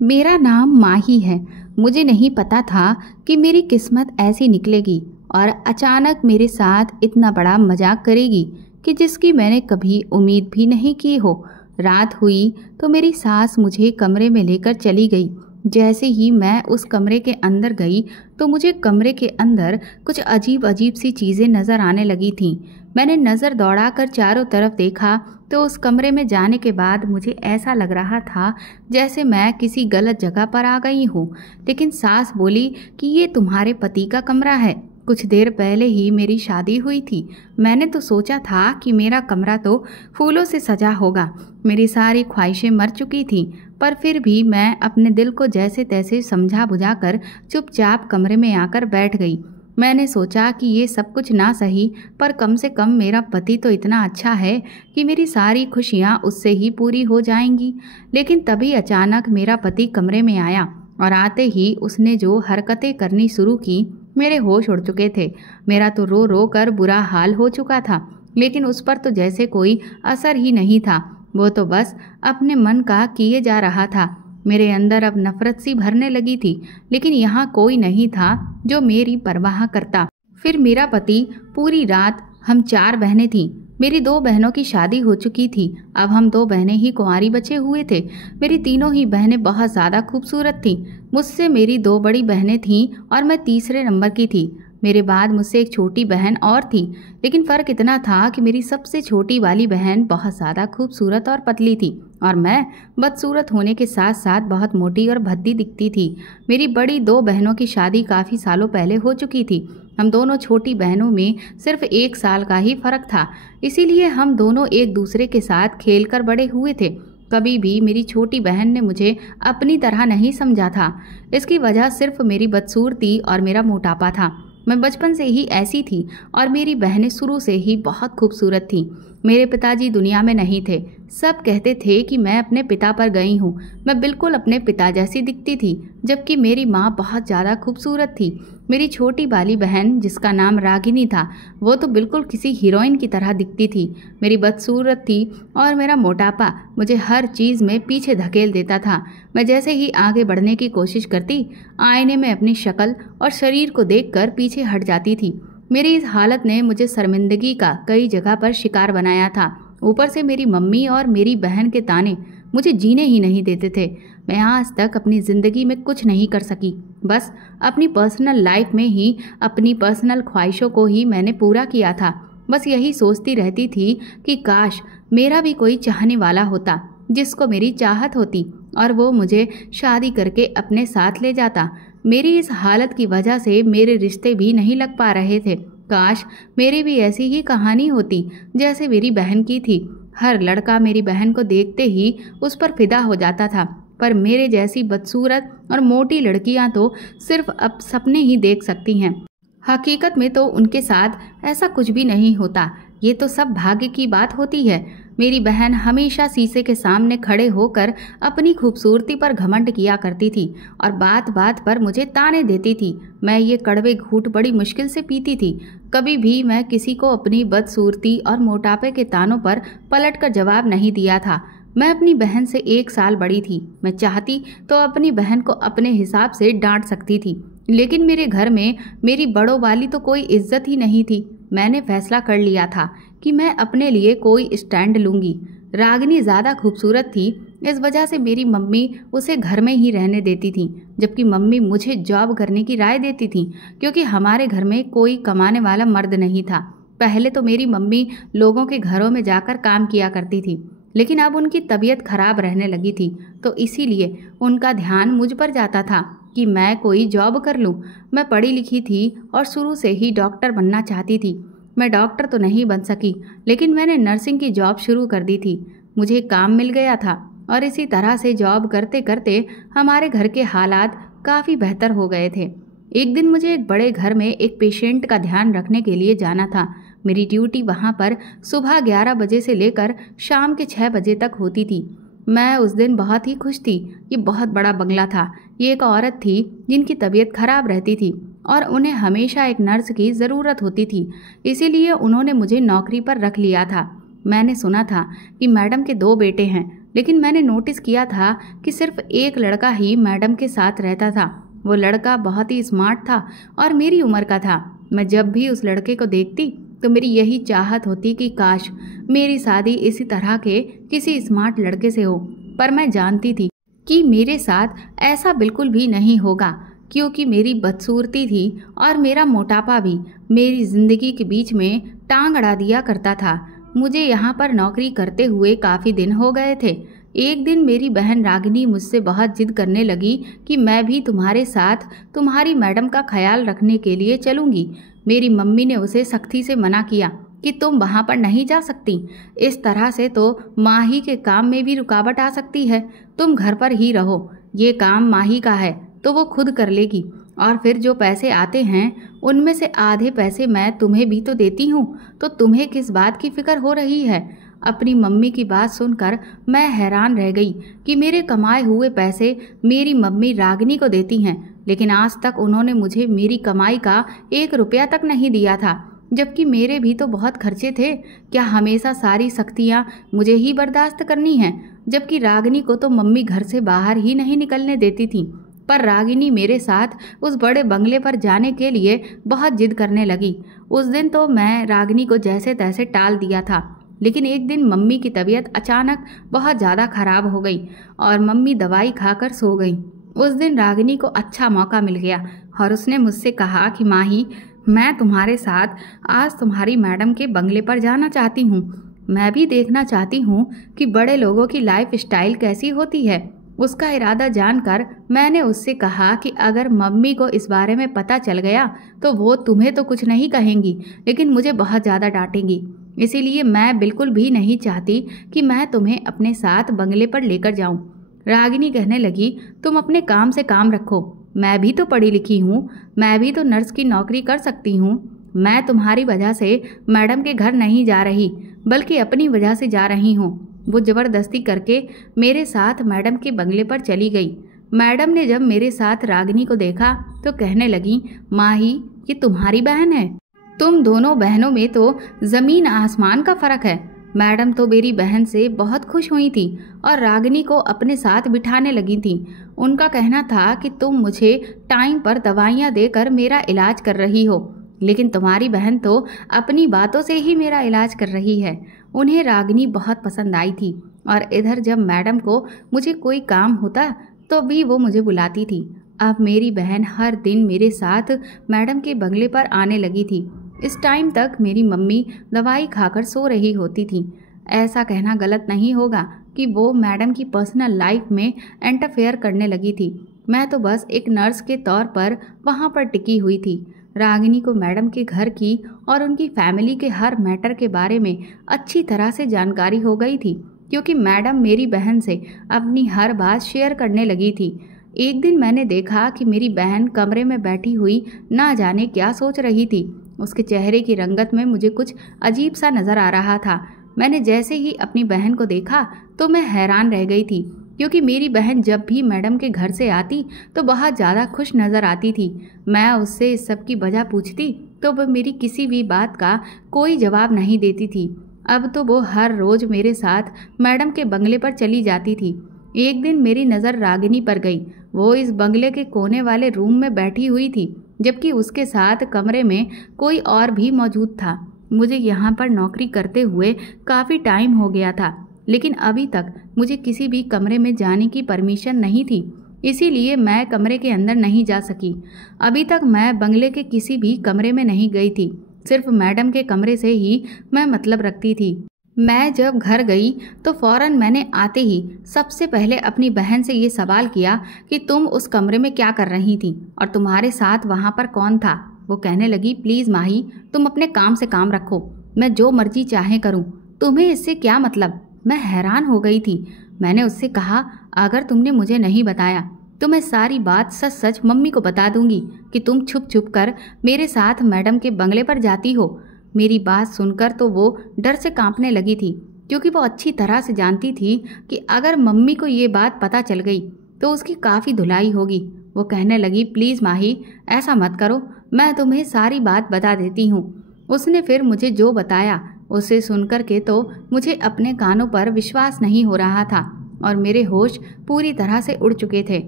मेरा नाम माही है। मुझे नहीं पता था कि मेरी किस्मत ऐसी निकलेगी और अचानक मेरे साथ इतना बड़ा मजाक करेगी कि जिसकी मैंने कभी उम्मीद भी नहीं की हो। रात हुई तो मेरी सास मुझे कमरे में लेकर चली गई। जैसे ही मैं उस कमरे के अंदर गई तो मुझे कमरे के अंदर कुछ अजीब अजीब सी चीज़ें नज़र आने लगी थीं। मैंने नज़र दौड़ाकर चारों तरफ देखा तो उस कमरे में जाने के बाद मुझे ऐसा लग रहा था जैसे मैं किसी गलत जगह पर आ गई हूँ। लेकिन सास बोली कि ये तुम्हारे पति का कमरा है। कुछ देर पहले ही मेरी शादी हुई थी। मैंने तो सोचा था कि मेरा कमरा तो फूलों से सजा होगा। मेरी सारी ख्वाहिशें मर चुकी थीं, पर फिर भी मैं अपने दिल को जैसे तैसे समझा बुझाकर चुपचाप कमरे में आकर बैठ गई। मैंने सोचा कि ये सब कुछ ना सही, पर कम से कम मेरा पति तो इतना अच्छा है कि मेरी सारी खुशियाँ उससे ही पूरी हो जाएंगी। लेकिन तभी अचानक मेरा पति कमरे में आया और आते ही उसने जो हरकतें करनी शुरू की, मेरे होश उड़ चुके थे। मेरा तो रो रो कर बुरा हाल हो चुका था, लेकिन उस पर तो जैसे कोई असर ही नहीं था। वो तो बस अपने मन का किए जा रहा था। मेरे अंदर अब नफरत सी भरने लगी थी, लेकिन यहाँ कोई नहीं था जो मेरी परवाह करता। फिर मेरा पति पूरी रात, हम 4 बहनें थीं। मेरी 2 बहनों की शादी हो चुकी थी। अब हम 2 बहनें ही कुंवारी बचे हुए थे। मेरी तीनों ही बहनें बहुत ज़्यादा खूबसूरत थीं। मुझसे मेरी 2 बड़ी बहनें थीं और मैं तीसरे नंबर की थी। मेरे बाद मुझसे एक छोटी बहन और थी, लेकिन फ़र्क इतना था कि मेरी सबसे छोटी वाली बहन बहुत ज़्यादा खूबसूरत और पतली थी और मैं बदसूरत होने के साथ साथ बहुत मोटी और भद्दी दिखती थी। मेरी बड़ी 2 बहनों की शादी काफ़ी सालों पहले हो चुकी थी। हम दोनों छोटी बहनों में सिर्फ 1 साल का ही फ़र्क था, इसीलिए हम दोनों एक दूसरे के साथ खेल कर बड़े हुए थे। कभी भी मेरी छोटी बहन ने मुझे अपनी तरह नहीं समझा था। इसकी वजह सिर्फ मेरी बदसूरती और मेरा मोटापा था। मैं बचपन से ही ऐसी थी और मेरी बहनें शुरू से ही बहुत खूबसूरत थीं। मेरे पिताजी दुनिया में नहीं थे। सब कहते थे कि मैं अपने पिता पर गई हूँ। मैं बिल्कुल अपने पिता जैसी दिखती थी, जबकि मेरी माँ बहुत ज़्यादा खूबसूरत थी। मेरी छोटी वाली बहन, जिसका नाम रागिनी था, वो तो बिल्कुल किसी हीरोइन की तरह दिखती थी। मेरी बदसूरत थी और मेरा मोटापा मुझे हर चीज़ में पीछे धकेल देता था। मैं जैसे ही आगे बढ़ने की कोशिश करती, आईने में अपनी शक्ल और शरीर को देखकर पीछे हट जाती थी। मेरी इस हालत ने मुझे शर्मिंदगी का कई जगह पर शिकार बनाया था। ऊपर से मेरी मम्मी और मेरी बहन के ताने मुझे जीने ही नहीं देते थे। मैं आज तक अपनी ज़िंदगी में कुछ नहीं कर सकी। बस अपनी पर्सनल लाइफ में ही अपनी पर्सनल ख्वाहिशों को ही मैंने पूरा किया था। बस यही सोचती रहती थी कि काश मेरा भी कोई चाहने वाला होता, जिसको मेरी चाहत होती और वो मुझे शादी करके अपने साथ ले जाता। मेरी इस हालत की वजह से मेरे रिश्ते भी नहीं लग पा रहे थे। काश मेरी भी ऐसी ही कहानी होती जैसे मेरी बहन की थी। हर लड़का मेरी बहन को देखते ही उस पर फिदा हो जाता था, पर मेरे जैसी बदसूरत और मोटी लड़कियां तो सिर्फ अब सपने ही देख सकती हैं। हकीकत में तो उनके साथ ऐसा कुछ भी नहीं होता। ये तो सब भाग्य की बात होती है। मेरी बहन हमेशा शीशे के सामने खड़े होकर अपनी खूबसूरती पर घमंड किया करती थी और बात बात पर मुझे ताने देती थी। मैं ये कड़वे घूंट बड़ी मुश्किल से पीती थी। कभी भी मैं किसी को अपनी बदसूरती और मोटापे के तानों पर पलट कर जवाब नहीं दिया था। मैं अपनी बहन से 1 साल बड़ी थी। मैं चाहती तो अपनी बहन को अपने हिसाब से डांट सकती थी, लेकिन मेरे घर में मेरी बड़ों वाली तो कोई इज्जत ही नहीं थी। मैंने फैसला कर लिया था कि मैं अपने लिए कोई स्टैंड लूँगी। रागिनी ज़्यादा खूबसूरत थी, इस वजह से मेरी मम्मी उसे घर में ही रहने देती थी, जबकि मम्मी मुझे जॉब करने की राय देती थी, क्योंकि हमारे घर में कोई कमाने वाला मर्द नहीं था। पहले तो मेरी मम्मी लोगों के घरों में जाकर काम किया करती थी, लेकिन अब उनकी तबीयत खराब रहने लगी थी, तो इसीलिए उनका ध्यान मुझ पर जाता था कि मैं कोई जॉब कर लूं। मैं पढ़ी लिखी थी और शुरू से ही डॉक्टर बनना चाहती थी। मैं डॉक्टर तो नहीं बन सकी, लेकिन मैंने नर्सिंग की जॉब शुरू कर दी थी। मुझे काम मिल गया था और इसी तरह से जॉब करते करते हमारे घर के हालात काफ़ी बेहतर हो गए थे। एक दिन मुझे एक बड़े घर में एक पेशेंट का ध्यान रखने के लिए जाना था। मेरी ड्यूटी वहाँ पर सुबह 11 बजे से लेकर शाम के 6 बजे तक होती थी। मैं उस दिन बहुत ही खुश थी। ये बहुत बड़ा बंगला था। ये एक औरत थी जिनकी तबीयत खराब रहती थी और उन्हें हमेशा एक नर्स की ज़रूरत होती थी, इसीलिए उन्होंने मुझे नौकरी पर रख लिया था। मैंने सुना था कि मैडम के 2 बेटे हैं, लेकिन मैंने नोटिस किया था कि सिर्फ एक लड़का ही मैडम के साथ रहता था। वो लड़का बहुत ही स्मार्ट था और मेरी उम्र का था। मैं जब भी उस लड़के को देखती तो मेरी यही चाहत होती कि काश मेरी शादी इसी तरह के किसी स्मार्ट लड़के से हो। पर मैं जानती थी कि मेरे साथ ऐसा बिल्कुल भी नहीं होगा, क्योंकि मेरी बदसूरती थी और मेरा मोटापा भी मेरी जिंदगी के बीच में टांग अड़ा दिया करता था। मुझे यहाँ पर नौकरी करते हुए काफ़ी दिन हो गए थे। एक दिन मेरी बहन रागिनी मुझसे बहुत जिद करने लगी कि मैं भी तुम्हारे साथ तुम्हारी मैडम का ख्याल रखने के लिए चलूँगी। मेरी मम्मी ने उसे सख्ती से मना किया कि तुम वहाँ पर नहीं जा सकती, इस तरह से तो माही के काम में भी रुकावट आ सकती है। तुम घर पर ही रहो, ये काम माही का है तो वो खुद कर लेगी, और फिर जो पैसे आते हैं उनमें से आधे पैसे मैं तुम्हें भी तो देती हूँ, तो तुम्हें किस बात की फिक्र हो रही है। अपनी मम्मी की बात सुनकर मैं हैरान रह गई कि मेरे कमाए हुए पैसे मेरी मम्मी रागिनी को देती हैं, लेकिन आज तक उन्होंने मुझे मेरी कमाई का 1 रुपया तक नहीं दिया था, जबकि मेरे भी तो बहुत खर्चे थे। क्या हमेशा सारी सख्तियाँ मुझे ही बर्दाश्त करनी हैं? जबकि रागिनी को तो मम्मी घर से बाहर ही नहीं निकलने देती थी। पर रागिनी मेरे साथ उस बड़े बंगले पर जाने के लिए बहुत जिद करने लगी। उस दिन तो मैं रागिनी को जैसे तैसे टाल दिया था, लेकिन एक दिन मम्मी की तबीयत अचानक बहुत ज़्यादा खराब हो गई और मम्मी दवाई खाकर सो गई। उस दिन रागिनी को अच्छा मौका मिल गया और उसने मुझसे कहा कि माही, मैं तुम्हारे साथ आज तुम्हारी मैडम के बंगले पर जाना चाहती हूँ। मैं भी देखना चाहती हूँ कि बड़े लोगों की लाइफ स्टाइल कैसी होती है। उसका इरादा जानकर मैंने उससे कहा कि अगर मम्मी को इस बारे में पता चल गया तो वो तुम्हें तो कुछ नहीं कहेंगी, लेकिन मुझे बहुत ज़्यादा डांटेंगी। इसीलिए मैं बिल्कुल भी नहीं चाहती कि मैं तुम्हें अपने साथ बंगले पर लेकर जाऊं। रागिनी कहने लगी, तुम अपने काम से काम रखो, मैं भी तो पढ़ी लिखी हूँ, मैं भी तो नर्स की नौकरी कर सकती हूँ। मैं तुम्हारी वजह से मैडम के घर नहीं जा रही, बल्कि अपनी वजह से जा रही हूँ। वो ज़बरदस्ती करके मेरे साथ मैडम के बंगले पर चली गई। मैडम ने जब मेरे साथ रागिनी को देखा तो कहने लगी, माही, ये तुम्हारी बहन है? तुम दोनों बहनों में तो ज़मीन आसमान का फ़र्क है। मैडम तो मेरी बहन से बहुत खुश हुई थी और रागिनी को अपने साथ बिठाने लगी थी। उनका कहना था कि तुम मुझे टाइम पर दवाइयाँ देकर मेरा इलाज कर रही हो, लेकिन तुम्हारी बहन तो अपनी बातों से ही मेरा इलाज कर रही है। उन्हें रागिनी बहुत पसंद आई थी और इधर जब मैडम को मुझे कोई काम होता तो भी वो मुझे बुलाती थी। अब मेरी बहन हर दिन मेरे साथ मैडम के बंगले पर आने लगी थी। इस टाइम तक मेरी मम्मी दवाई खाकर सो रही होती थी। ऐसा कहना गलत नहीं होगा कि वो मैडम की पर्सनल लाइफ में इंटरफेयर करने लगी थी। मैं तो बस एक नर्स के तौर पर वहाँ पर टिकी हुई थी। रागिनी को मैडम के घर की और उनकी फैमिली के हर मैटर के बारे में अच्छी तरह से जानकारी हो गई थी, क्योंकि मैडम मेरी बहन से अपनी हर बात शेयर करने लगी थी। एक दिन मैंने देखा कि मेरी बहन कमरे में बैठी हुई ना जाने क्या सोच रही थी। उसके चेहरे की रंगत में मुझे कुछ अजीब सा नज़र आ रहा था। मैंने जैसे ही अपनी बहन को देखा तो मैं हैरान रह गई थी, क्योंकि मेरी बहन जब भी मैडम के घर से आती तो बहुत ज़्यादा खुश नज़र आती थी। मैं उससे इस सब की वजह पूछती तो वह मेरी किसी भी बात का कोई जवाब नहीं देती थी। अब तो वो हर रोज़ मेरे साथ मैडम के बंगले पर चली जाती थी। एक दिन मेरी नज़र रागिनी पर गई। वो इस बंगले के कोने वाले रूम में बैठी हुई थी, जबकि उसके साथ कमरे में कोई और भी मौजूद था। मुझे यहाँ पर नौकरी करते हुए काफ़ी टाइम हो गया था, लेकिन अभी तक मुझे किसी भी कमरे में जाने की परमिशन नहीं थी, इसीलिए मैं कमरे के अंदर नहीं जा सकी। अभी तक मैं बंगले के किसी भी कमरे में नहीं गई थी, सिर्फ मैडम के कमरे से ही मैं मतलब रखती थी। मैं जब घर गई तो फ़ौरन मैंने आते ही सबसे पहले अपनी बहन से ये सवाल किया कि तुम उस कमरे में क्या कर रही थी और तुम्हारे साथ वहाँ पर कौन था। वो कहने लगी, प्लीज़ माही, तुम अपने काम से काम रखो, मैं जो मर्जी चाहे करूँ, तुम्हें इससे क्या मतलब। मैं हैरान हो गई थी। मैंने उससे कहा, अगर तुमने मुझे नहीं बताया तो मैं सारी बात सच सच मम्मी को बता दूंगी कि तुम छुप छुप कर मेरे साथ मैडम के बंगले पर जाती हो। मेरी बात सुनकर तो वो डर से कांपने लगी थी, क्योंकि वो अच्छी तरह से जानती थी कि अगर मम्मी को ये बात पता चल गई तो उसकी काफ़ी धुलाई होगी। वो कहने लगी, प्लीज़ माही, ऐसा मत करो, मैं तुम्हें सारी बात बता देती हूँ। उसने फिर मुझे जो बताया उसे सुनकर के तो मुझे अपने कानों पर विश्वास नहीं हो रहा था। और मेरे होश पूरी तरह से उड़ चुके थे।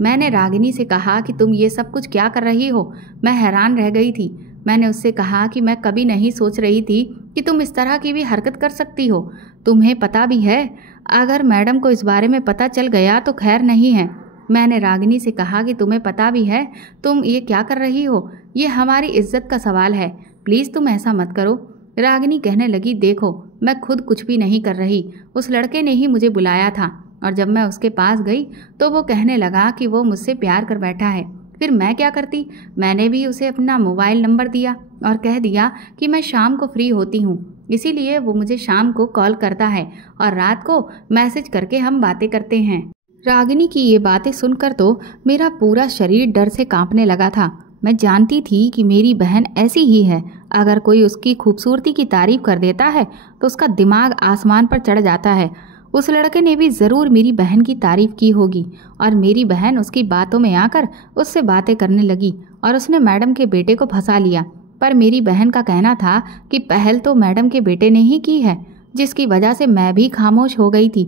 मैंने रागिनी से कहा कि तुम ये सब कुछ क्या कर रही हो। मैं हैरान रह गई थी। मैंने उससे कहा कि मैं कभी नहीं सोच रही थी कि तुम इस तरह की भी हरकत कर सकती हो। तुम्हें पता भी है, अगर मैडम को इस बारे में पता चल गया तो खैर नहीं है। मैंने रागिनी से कहा कि तुम्हें पता भी है तुम ये क्या कर रही हो, ये हमारी इज्जत का सवाल है, प्लीज़ तुम ऐसा मत करो। रागिनी कहने लगी, देखो मैं खुद कुछ भी नहीं कर रही, उस लड़के ने ही मुझे बुलाया था और जब मैं उसके पास गई तो वो कहने लगा कि वो मुझसे प्यार कर बैठा है। फिर मैं क्या करती, मैंने भी उसे अपना मोबाइल नंबर दिया और कह दिया कि मैं शाम को फ्री होती हूँ, इसीलिए वो मुझे शाम को कॉल करता है और रात को मैसेज करके हम बातें करते हैं। रागिनी की ये बातें सुनकर तो मेरा पूरा शरीर डर से कांपने लगा था। मैं जानती थी कि मेरी बहन ऐसी ही है, अगर कोई उसकी खूबसूरती की तारीफ कर देता है तो उसका दिमाग आसमान पर चढ़ जाता है। उस लड़के ने भी ज़रूर मेरी बहन की तारीफ की होगी और मेरी बहन उसकी बातों में आकर उससे बातें करने लगी और उसने मैडम के बेटे को फंसा लिया। पर मेरी बहन का कहना था कि पहल तो मैडम के बेटे ने ही की है, जिसकी वजह से मैं भी खामोश हो गई थी।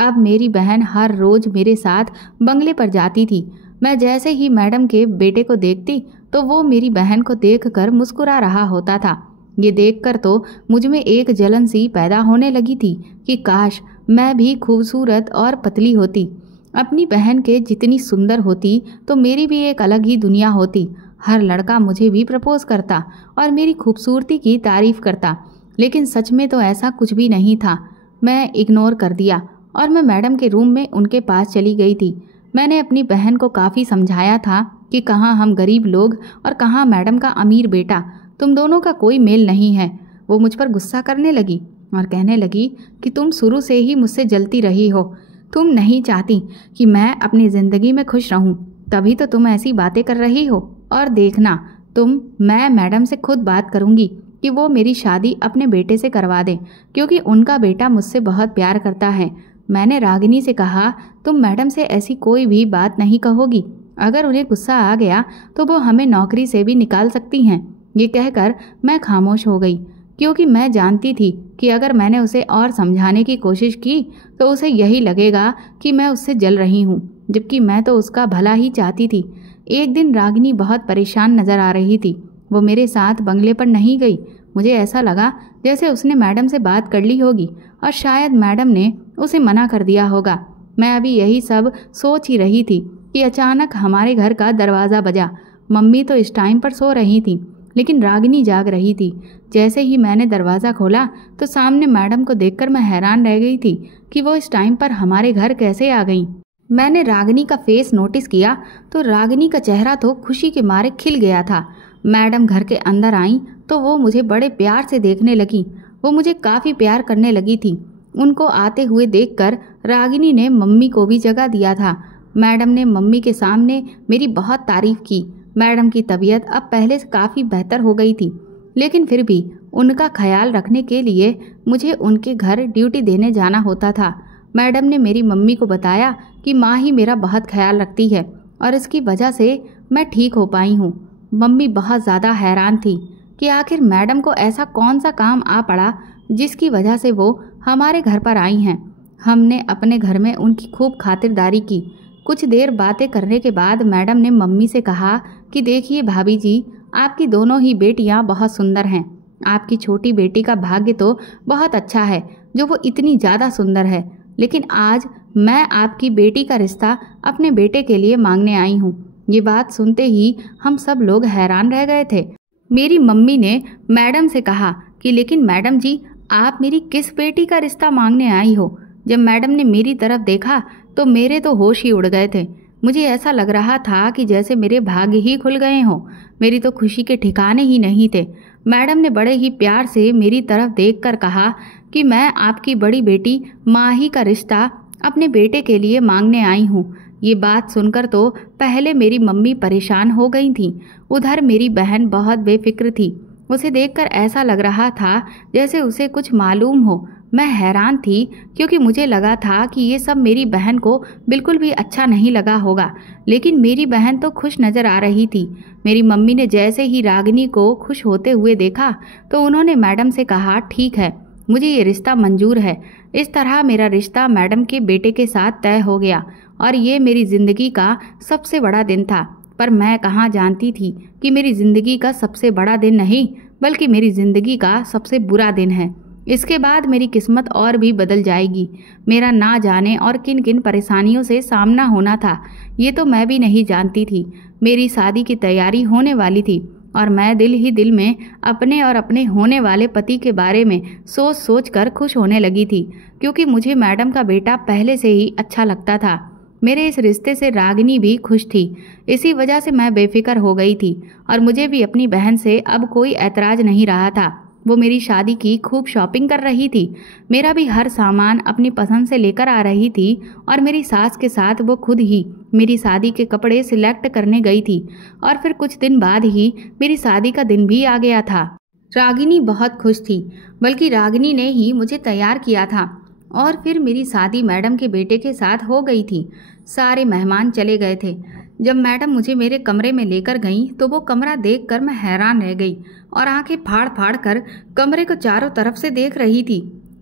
अब मेरी बहन हर रोज़ मेरे साथ बंगले पर जाती थी। मैं जैसे ही मैडम के बेटे को देखती तो वो मेरी बहन को देखकर मुस्कुरा रहा होता था। ये देखकर तो मुझ में एक जलन सी पैदा होने लगी थी कि काश मैं भी खूबसूरत और पतली होती, अपनी बहन के जितनी सुंदर होती तो मेरी भी एक अलग ही दुनिया होती। हर लड़का मुझे भी प्रपोज करता और मेरी खूबसूरती की तारीफ करता, लेकिन सच में तो ऐसा कुछ भी नहीं था। मैं इग्नोर कर दिया और मैं मैडम के रूम में उनके पास चली गई थी। मैंने अपनी बहन को काफ़ी समझाया था कि कहाँ हम गरीब लोग और कहाँ मैडम का अमीर बेटा, तुम दोनों का कोई मेल नहीं है। वो मुझ पर गुस्सा करने लगी और कहने लगी कि तुम शुरू से ही मुझसे जलती रही हो, तुम नहीं चाहती कि मैं अपनी ज़िंदगी में खुश रहूं, तभी तो तुम ऐसी बातें कर रही हो। और देखना मैं मैडम से खुद बात करूंगी कि वो मेरी शादी अपने बेटे से करवा दें, क्योंकि उनका बेटा मुझसे बहुत प्यार करता है। मैंने रागिनी से कहा, तुम मैडम से ऐसी कोई भी बात नहीं कहोगी, अगर उन्हें गुस्सा आ गया तो वो हमें नौकरी से भी निकाल सकती हैं। ये कहकर मैं खामोश हो गई, क्योंकि मैं जानती थी कि अगर मैंने उसे और समझाने की कोशिश की तो उसे यही लगेगा कि मैं उससे जल रही हूँ, जबकि मैं तो उसका भला ही चाहती थी। एक दिन रागिनी बहुत परेशान नज़र आ रही थी। वो मेरे साथ बंगले पर नहीं गई। मुझे ऐसा लगा जैसे उसने मैडम से बात कर ली होगी और शायद मैडम ने उसे मना कर दिया होगा। मैं अभी यही सब सोच ही रही थी कि अचानक हमारे घर का दरवाज़ा बजा। मम्मी तो इस टाइम पर सो रही थी, लेकिन रागिनी जाग रही थी। जैसे ही मैंने दरवाज़ा खोला तो सामने मैडम को देखकर मैं हैरान रह गई थी कि वो इस टाइम पर हमारे घर कैसे आ गई। मैंने रागिनी का फेस नोटिस किया तो रागिनी का चेहरा तो खुशी के मारे खिल गया था। मैडम घर के अंदर आई तो वो मुझे बड़े प्यार से देखने लगी। वो मुझे काफ़ी प्यार करने लगी थी। उनको आते हुए देखकर रागिनी ने मम्मी को भी जगह दिया था। मैडम ने मम्मी के सामने मेरी बहुत तारीफ़ की। मैडम की तबीयत अब पहले से काफ़ी बेहतर हो गई थी, लेकिन फिर भी उनका ख्याल रखने के लिए मुझे उनके घर ड्यूटी देने जाना होता था। मैडम ने मेरी मम्मी को बताया कि माँ ही मेरा बहुत ख्याल रखती है और इसकी वजह से मैं ठीक हो पाई हूँ। मम्मी बहुत ज़्यादा हैरान थी कि आखिर मैडम को ऐसा कौन सा काम आ पड़ा जिसकी वजह से वो हमारे घर पर आई हैं। हमने अपने घर में उनकी खूब खातिरदारी की। कुछ देर बातें करने के बाद मैडम ने मम्मी से कहा कि देखिए भाभी जी, आपकी दोनों ही बेटियां बहुत सुंदर हैं। आपकी छोटी बेटी का भाग्य तो बहुत अच्छा है जो वो इतनी ज़्यादा सुंदर है, लेकिन आज मैं आपकी बेटी का रिश्ता अपने बेटे के लिए मांगने आई हूँ। ये बात सुनते ही हम सब लोग हैरान रह गए थे। मेरी मम्मी ने मैडम से कहा कि लेकिन मैडम जी, आप मेरी किस बेटी का रिश्ता मांगने आई हो? जब मैडम ने मेरी तरफ देखा तो मेरे तो होश ही उड़ गए थे। मुझे ऐसा लग रहा था कि जैसे मेरे भाग्य ही खुल गए हों। मेरी तो खुशी के ठिकाने ही नहीं थे। मैडम ने बड़े ही प्यार से मेरी तरफ देखकर कहा कि मैं आपकी बड़ी बेटी माही का रिश्ता अपने बेटे के लिए मांगने आई हूँ। ये बात सुनकर तो पहले मेरी मम्मी परेशान हो गई थी, उधर मेरी बहन बहुत बेफिक्र थी। उसे देखकर ऐसा लग रहा था जैसे उसे कुछ मालूम हो। मैं हैरान थी क्योंकि मुझे लगा था कि ये सब मेरी बहन को बिल्कुल भी अच्छा नहीं लगा होगा, लेकिन मेरी बहन तो खुश नज़र आ रही थी। मेरी मम्मी ने जैसे ही रागिनी को खुश होते हुए देखा तो उन्होंने मैडम से कहा, ठीक है, मुझे ये रिश्ता मंजूर है, इस तरह मेरा रिश्ता मैडम के बेटे के साथ तय हो गया और ये मेरी ज़िंदगी का सबसे बड़ा दिन था। पर मैं कहाँ जानती थी कि मेरी ज़िंदगी का सबसे बड़ा दिन नहीं बल्कि मेरी ज़िंदगी का सबसे बुरा दिन है। इसके बाद मेरी किस्मत और भी बदल जाएगी। मेरा ना जाने और किन किन परेशानियों से सामना होना था ये तो मैं भी नहीं जानती थी। मेरी शादी की तैयारी होने वाली थी और मैं दिल ही दिल में अपने और अपने होने वाले पति के बारे में सोच सोच कर खुश होने लगी थी, क्योंकि मुझे मैडम का बेटा पहले से ही अच्छा लगता था। मेरे इस रिश्ते से रागिनी भी खुश थी। इसी वजह से मैं बेफिक्र हो गई थी और मुझे भी अपनी बहन से अब कोई ऐतराज नहीं रहा था। वो मेरी शादी की खूब शॉपिंग कर रही थी। मेरा भी हर सामान अपनी पसंद से लेकर आ रही थी और मेरी सास के साथ वो खुद ही मेरी शादी के कपड़े सिलेक्ट करने गई थी। और फिर कुछ दिन बाद ही मेरी शादी का दिन भी आ गया था। रागिनी बहुत खुश थी, बल्कि रागिनी ने ही मुझे तैयार किया था। और फिर मेरी शादी मैडम के बेटे के साथ हो गई थी। सारे मेहमान चले गए थे। जब मैडम मुझे मेरे कमरे में लेकर गईं तो वो कमरा देखकर मैं हैरान रह गई और आंखें फाड़ फाड़ कर कमरे को चारों तरफ से देख रही थी।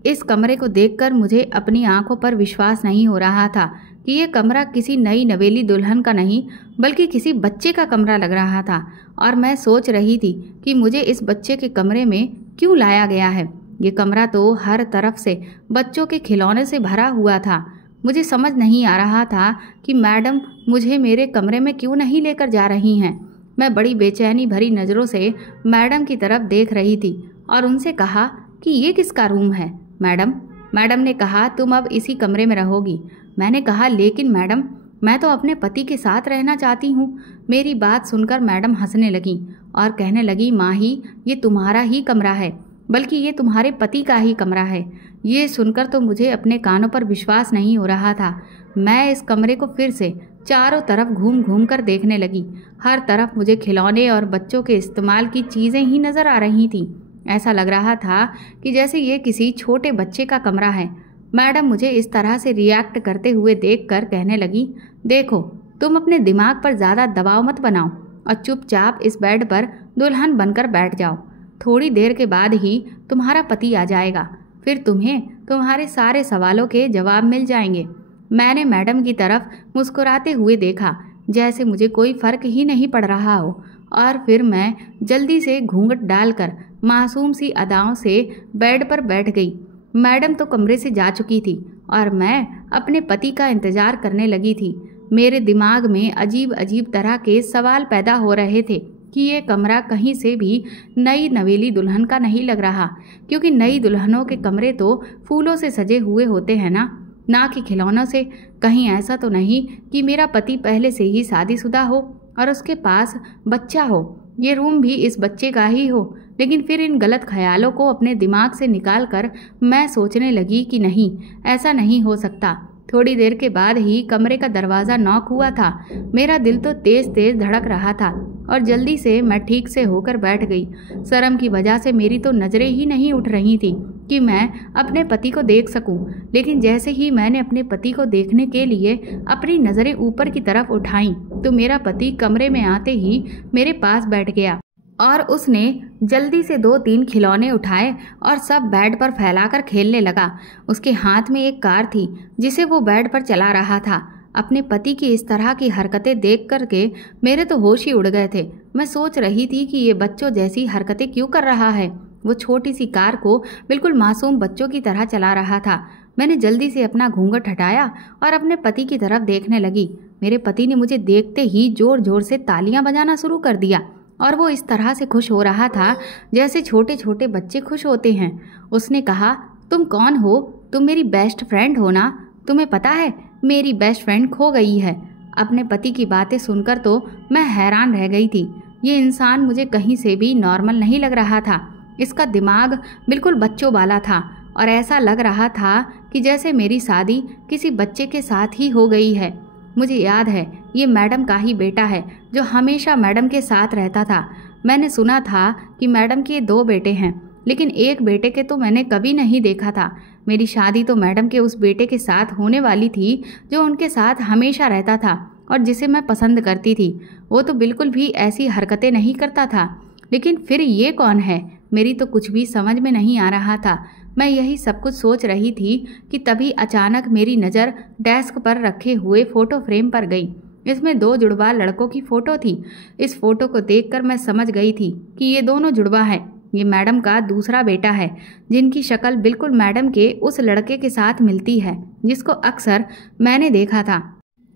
इस कमरे को देखकर मुझे अपनी आंखों पर विश्वास नहीं हो रहा था कि ये कमरा किसी नई नवेली दुल्हन का नहीं बल्कि किसी बच्चे का कमरा लग रहा था। और मैं सोच रही थी कि मुझे इस बच्चे के कमरे में क्यों लाया गया है। ये कमरा तो हर तरफ से बच्चों के खिलौने से भरा हुआ था। मुझे समझ नहीं आ रहा था कि मैडम मुझे मेरे कमरे में क्यों नहीं लेकर जा रही हैं। मैं बड़ी बेचैनी भरी नज़रों से मैडम की तरफ देख रही थी और उनसे कहा कि ये किसका रूम है मैडम। मैडम ने कहा तुम अब इसी कमरे में रहोगी। मैंने कहा लेकिन मैडम मैं तो अपने पति के साथ रहना चाहती हूँ। मेरी बात सुनकर मैडम हंसने लगी और कहने लगी माही ये तुम्हारा ही कमरा है, बल्कि ये तुम्हारे पति का ही कमरा है। ये सुनकर तो मुझे अपने कानों पर विश्वास नहीं हो रहा था। मैं इस कमरे को फिर से चारों तरफ घूम घूम कर देखने लगी। हर तरफ मुझे खिलौने और बच्चों के इस्तेमाल की चीज़ें ही नज़र आ रही थीं। ऐसा लग रहा था कि जैसे ये किसी छोटे बच्चे का कमरा है। मैडम मुझे इस तरह से रिएक्ट करते हुए देखकर कहने लगी देखो तुम अपने दिमाग पर ज़्यादा दबाव मत बनाओ और चुपचाप इस बेड पर दुल्हन बनकर बैठ जाओ। थोड़ी देर के बाद ही तुम्हारा पति आ जाएगा, फिर तुम्हें तुम्हारे सारे सवालों के जवाब मिल जाएंगे। मैंने मैडम की तरफ मुस्कुराते हुए देखा जैसे मुझे कोई फ़र्क ही नहीं पड़ रहा हो और फिर मैं जल्दी से घूंघट डालकर मासूम सी अदाओं से बेड पर बैठ गई। मैडम तो कमरे से जा चुकी थी और मैं अपने पति का इंतज़ार करने लगी थी। मेरे दिमाग में अजीब अजीब तरह के सवाल पैदा हो रहे थे कि ये कमरा कहीं से भी नई नवेली दुल्हन का नहीं लग रहा, क्योंकि नई दुल्हनों के कमरे तो फूलों से सजे हुए होते हैं ना कि खिलौनों से। कहीं ऐसा तो नहीं कि मेरा पति पहले से ही शादीशुदा हो और उसके पास बच्चा हो, ये रूम भी इस बच्चे का ही हो। लेकिन फिर इन गलत ख्यालों को अपने दिमाग से निकाल कर मैं सोचने लगी कि नहीं, ऐसा नहीं हो सकता। थोड़ी देर के बाद ही कमरे का दरवाज़ा नॉक हुआ था। मेरा दिल तो तेज़ तेज़ धड़क रहा था और जल्दी से मैं ठीक से होकर बैठ गई। शर्म की वजह से मेरी तो नज़रें ही नहीं उठ रही थी कि मैं अपने पति को देख सकूं। लेकिन जैसे ही मैंने अपने पति को देखने के लिए अपनी नज़रें ऊपर की तरफ उठाईं तो मेरा पति कमरे में आते ही मेरे पास बैठ गया और उसने जल्दी से 2-3 खिलौने उठाए और सब बेड पर फैलाकर खेलने लगा। उसके हाथ में एक कार थी जिसे वो बेड पर चला रहा था। अपने पति की इस तरह की हरकतें देख करके मेरे तो होश ही उड़ गए थे। मैं सोच रही थी कि ये बच्चों जैसी हरकतें क्यों कर रहा है। वो छोटी सी कार को बिल्कुल मासूम बच्चों की तरह चला रहा था। मैंने जल्दी से अपना घूंघट हटाया और अपने पति की तरफ देखने लगी। मेरे पति ने मुझे देखते ही जोर जोर से तालियां बजाना शुरू कर दिया और वो इस तरह से खुश हो रहा था जैसे छोटे छोटे बच्चे खुश होते हैं। उसने कहा तुम कौन हो? तुम मेरी बेस्ट फ्रेंड हो ना? तुम्हें पता है मेरी बेस्ट फ्रेंड खो गई है। अपने पति की बातें सुनकर तो मैं हैरान रह गई थी। ये इंसान मुझे कहीं से भी नॉर्मल नहीं लग रहा था। इसका दिमाग बिल्कुल बच्चों वाला था और ऐसा लग रहा था कि जैसे मेरी शादी किसी बच्चे के साथ ही हो गई है। मुझे याद है ये मैडम का ही बेटा है जो हमेशा मैडम के साथ रहता था। मैंने सुना था कि मैडम के 2 बेटे हैं, लेकिन एक बेटे के तो मैंने कभी नहीं देखा था। मेरी शादी तो मैडम के उस बेटे के साथ होने वाली थी जो उनके साथ हमेशा रहता था और जिसे मैं पसंद करती थी। वो तो बिल्कुल भी ऐसी हरकतें नहीं करता था। लेकिन फिर ये कौन है? मेरी तो कुछ भी समझ में नहीं आ रहा था। मैं यही सब कुछ सोच रही थी कि तभी अचानक मेरी नज़र डेस्क पर रखे हुए फ़ोटो फ्रेम पर गई। इसमें 2 जुड़वा लड़कों की फ़ोटो थी। इस फ़ोटो को देखकर मैं समझ गई थी कि ये दोनों जुड़वा है। ये मैडम का दूसरा बेटा है, जिनकी शक्ल बिल्कुल मैडम के उस लड़के के साथ मिलती है जिसको अक्सर मैंने देखा था।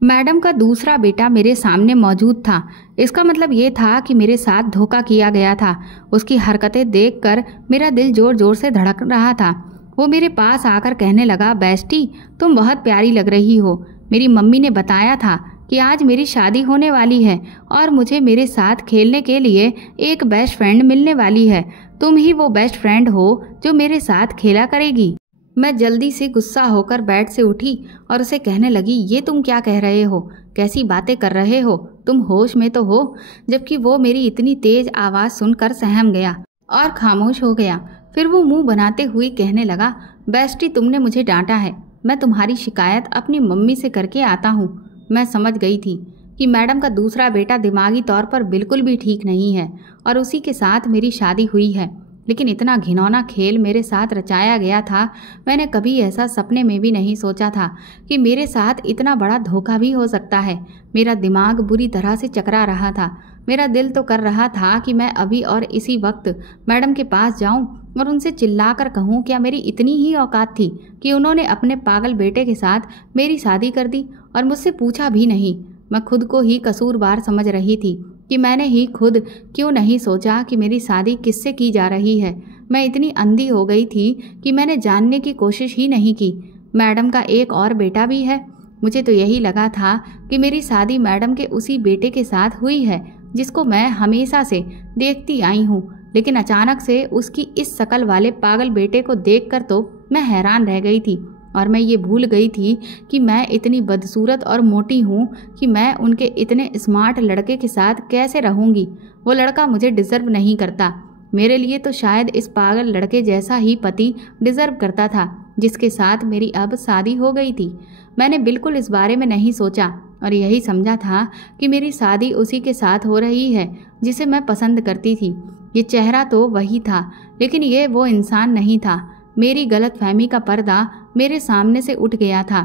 मैडम का दूसरा बेटा मेरे सामने मौजूद था। इसका मतलब ये था कि मेरे साथ धोखा किया गया था। उसकी हरकतें देखकर मेरा दिल जोर जोर से धड़क रहा था। वो मेरे पास आकर कहने लगा, बेस्टी तुम बहुत प्यारी लग रही हो। मेरी मम्मी ने बताया था कि आज मेरी शादी होने वाली है और मुझे मेरे साथ खेलने के लिए एक बेस्ट फ्रेंड मिलने वाली है। तुम ही वो बेस्ट फ्रेंड हो जो मेरे साथ खेला करेगी। मैं जल्दी से गुस्सा होकर बेड से उठी और उसे कहने लगी, ये तुम क्या कह रहे हो? कैसी बातें कर रहे हो? तुम होश में तो हो? जबकि वो मेरी इतनी तेज आवाज़ सुनकर सहम गया और खामोश हो गया। फिर वो मुंह बनाते हुए कहने लगा, बेस्टी तुमने मुझे डांटा है। मैं तुम्हारी शिकायत अपनी मम्मी से करके आता हूँ। मैं समझ गई थी कि मैडम का दूसरा बेटा दिमागी तौर पर बिल्कुल भी ठीक नहीं है और उसी के साथ मेरी शादी हुई है। लेकिन इतना घिनौना खेल मेरे साथ रचाया गया था, मैंने कभी ऐसा सपने में भी नहीं सोचा था कि मेरे साथ इतना बड़ा धोखा भी हो सकता है। मेरा दिमाग बुरी तरह से चकरा रहा था। मेरा दिल तो कर रहा था कि मैं अभी और इसी वक्त मैडम के पास जाऊं और उनसे चिल्लाकर कहूं, क्या मेरी इतनी ही औकात थी कि उन्होंने अपने पागल बेटे के साथ मेरी शादी कर दी और मुझसे पूछा भी नहीं। मैं खुद को ही कसूरवार समझ रही थी कि मैंने ही खुद क्यों नहीं सोचा कि मेरी शादी किससे की जा रही है। मैं इतनी अंधी हो गई थी कि मैंने जानने की कोशिश ही नहीं की। मैडम का एक और बेटा भी है। मुझे तो यही लगा था कि मेरी शादी मैडम के उसी बेटे के साथ हुई है जिसको मैं हमेशा से देखती आई हूँ। लेकिन अचानक से उसकी इस शकल वाले पागल बेटे को देखकर तो मैं हैरान रह गई थी और मैं ये भूल गई थी कि मैं इतनी बदसूरत और मोटी हूँ कि मैं उनके इतने स्मार्ट लड़के के साथ कैसे रहूँगी। वो लड़का मुझे डिज़र्व नहीं करता। मेरे लिए तो शायद इस पागल लड़के जैसा ही पति डिज़र्व करता था जिसके साथ मेरी अब शादी हो गई थी। मैंने बिल्कुल इस बारे में नहीं सोचा और यही समझा था कि मेरी शादी उसी के साथ हो रही है जिसे मैं पसंद करती थी। ये चेहरा तो वही था, लेकिन ये वो इंसान नहीं था। मेरी गलतफहमी का पर्दा मेरे सामने से उठ गया था।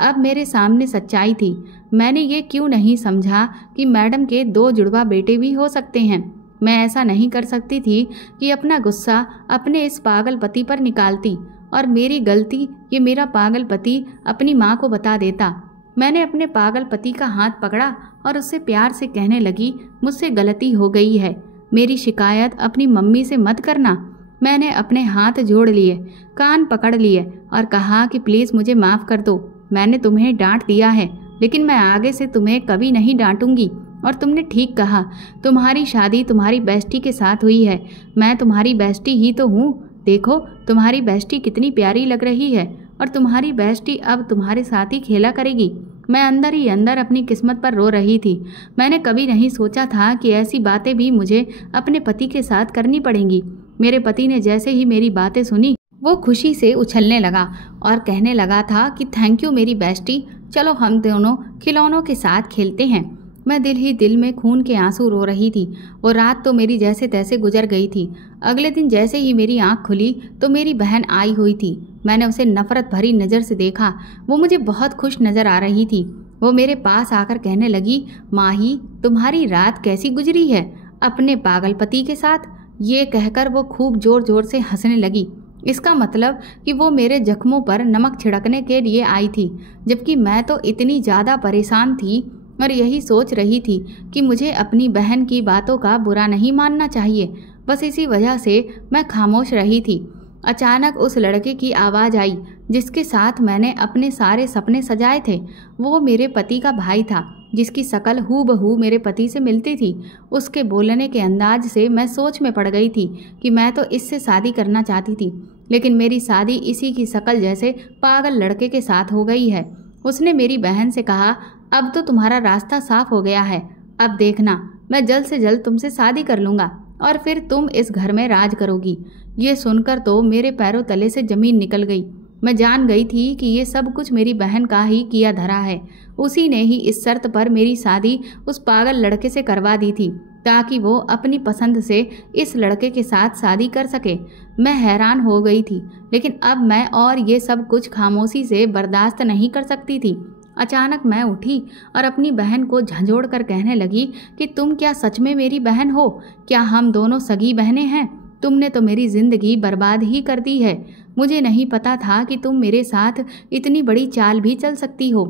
अब मेरे सामने सच्चाई थी। मैंने ये क्यों नहीं समझा कि मैडम के 2 जुड़वा बेटे भी हो सकते हैं। मैं ऐसा नहीं कर सकती थी कि अपना गुस्सा अपने इस पागल पति पर निकालती और मेरी गलती ये मेरा पागल पति अपनी माँ को बता देता। मैंने अपने पागल पति का हाथ पकड़ा और उससे प्यार से कहने लगी, मुझसे गलती हो गई है। मेरी शिकायत अपनी मम्मी से मत करना। मैंने अपने हाथ जोड़ लिए, कान पकड़ लिए और कहा कि प्लीज़ मुझे माफ़ कर दो। मैंने तुम्हें डांट दिया है, लेकिन मैं आगे से तुम्हें कभी नहीं डांटूंगी। और तुमने ठीक कहा, तुम्हारी शादी तुम्हारी बेस्टी के साथ हुई है। मैं तुम्हारी बेस्टी ही तो हूँ। देखो तुम्हारी बेस्टी कितनी प्यारी लग रही है और तुम्हारी बेस्टी अब तुम्हारे साथ ही खेला करेगी। मैं अंदर ही अंदर अपनी किस्मत पर रो रही थी। मैंने कभी नहीं सोचा था कि ऐसी बातें भी मुझे अपने पति के साथ करनी पड़ेंगी। मेरे पति ने जैसे ही मेरी बातें सुनी वो खुशी से उछलने लगा और कहने लगा था कि थैंक यू मेरी बेस्टी, चलो हम दोनों खिलौनों के साथ खेलते हैं। मैं दिल ही दिल में खून के आंसू रो रही थी। वो रात तो मेरी जैसे तैसे गुजर गई थी। अगले दिन जैसे ही मेरी आंख खुली तो मेरी बहन आई हुई थी। मैंने उसे नफरत भरी नज़र से देखा। वो मुझे बहुत खुश नज़र आ रही थी। वो मेरे पास आकर कहने लगी, माही तुम्हारी रात कैसी गुजरी है अपने पागल पति के साथ? ये कहकर वो खूब ज़ोर ज़ोर से हंसने लगी। इसका मतलब कि वो मेरे जख्मों पर नमक छिड़कने के लिए आई थी, जबकि मैं तो इतनी ज़्यादा परेशान थी और यही सोच रही थी कि मुझे अपनी बहन की बातों का बुरा नहीं मानना चाहिए। बस इसी वजह से मैं खामोश रही थी। अचानक उस लड़के की आवाज़ आई जिसके साथ मैंने अपने सारे सपने सजाए थे। वो मेरे पति का भाई था जिसकी शक्ल हूबहू मेरे पति से मिलती थी। उसके बोलने के अंदाज से मैं सोच में पड़ गई थी कि मैं तो इससे शादी करना चाहती थी, लेकिन मेरी शादी इसी की शक्ल जैसे पागल लड़के के साथ हो गई है। उसने मेरी बहन से कहा, अब तो तुम्हारा रास्ता साफ हो गया है। अब देखना, मैं जल्द से जल्द तुमसे शादी कर लूँगा और फिर तुम इस घर में राज करोगी। ये सुनकर तो मेरे पैरों तले से ज़मीन निकल गई। मैं जान गई थी कि ये सब कुछ मेरी बहन का ही किया धरा है। उसी ने ही इस शर्त पर मेरी शादी उस पागल लड़के से करवा दी थी। ताकि वो अपनी पसंद से इस लड़के के साथ शादी कर सके। मैं हैरान हो गई थी, लेकिन अब मैं और ये सब कुछ खामोशी से बर्दाश्त नहीं कर सकती थी। अचानक मैं उठी और अपनी बहन को झंझोड़ कर कहने लगी कि तुम क्या सच में मेरी बहन हो? क्या हम दोनों सगी बहनें हैं? तुमने तो मेरी ज़िंदगी बर्बाद ही कर दी है। मुझे नहीं पता था कि तुम मेरे साथ इतनी बड़ी चाल भी चल सकती हो।